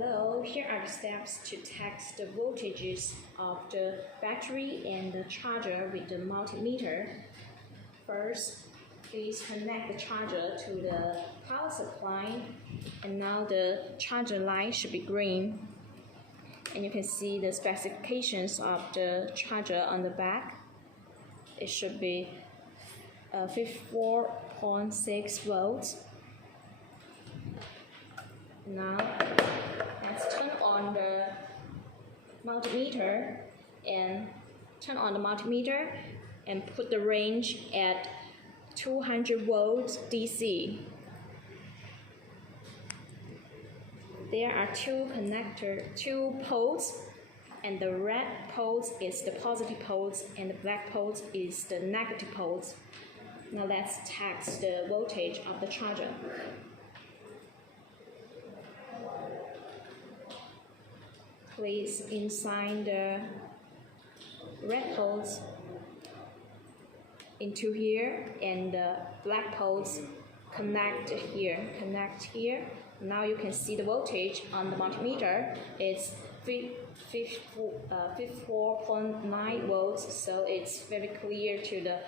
Hello, here are the steps to test the voltages of the battery and the charger with the multimeter. First, please connect the charger to the power supply, and now the charger light should be green. And you can see the specifications of the charger on the back. It should be 54.6 volts. Now, let's turn on the multimeter and put the range at 200 volts DC. There are two poles, and the red pole is the positive poles and the black pole is the negative poles. Now let's test the voltage of the charger. Place inside the red poles into here, and the black poles connect here. Now you can see the voltage on the multimeter. It's 54.9 volts, so it's very clear to the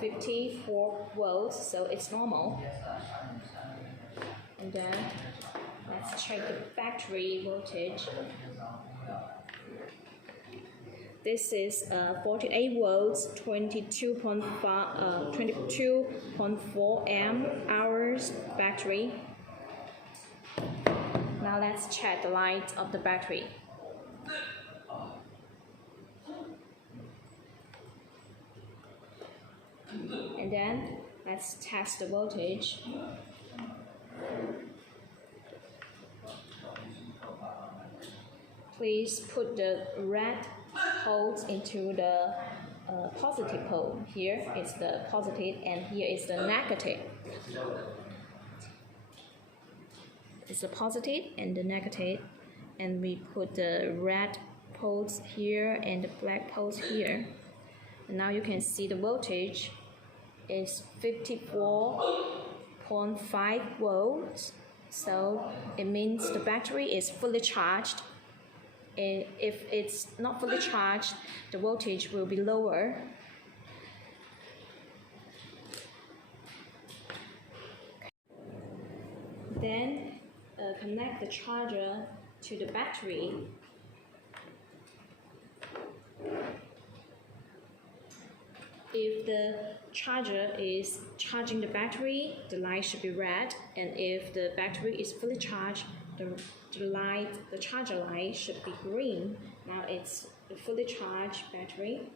54 volts, so it's normal. And then let's check the battery voltage. This is 48 volts, 22.4 amp-hours battery. Now let's check the light of the battery. And then let's test the voltage. Please put the red poles into the positive pole. Here is the positive and here is the negative. It's the positive and the negative, and we put the red poles here and the black poles here. And now you can see the voltage is 54.5 volts, so it means the battery is fully charged. If it's not fully charged, the voltage will be lower. Then connect the charger to the battery. If the charger is charging the battery, the light should be red, and if the battery is fully charged, the charger light should be green. Now it's the fully charged battery.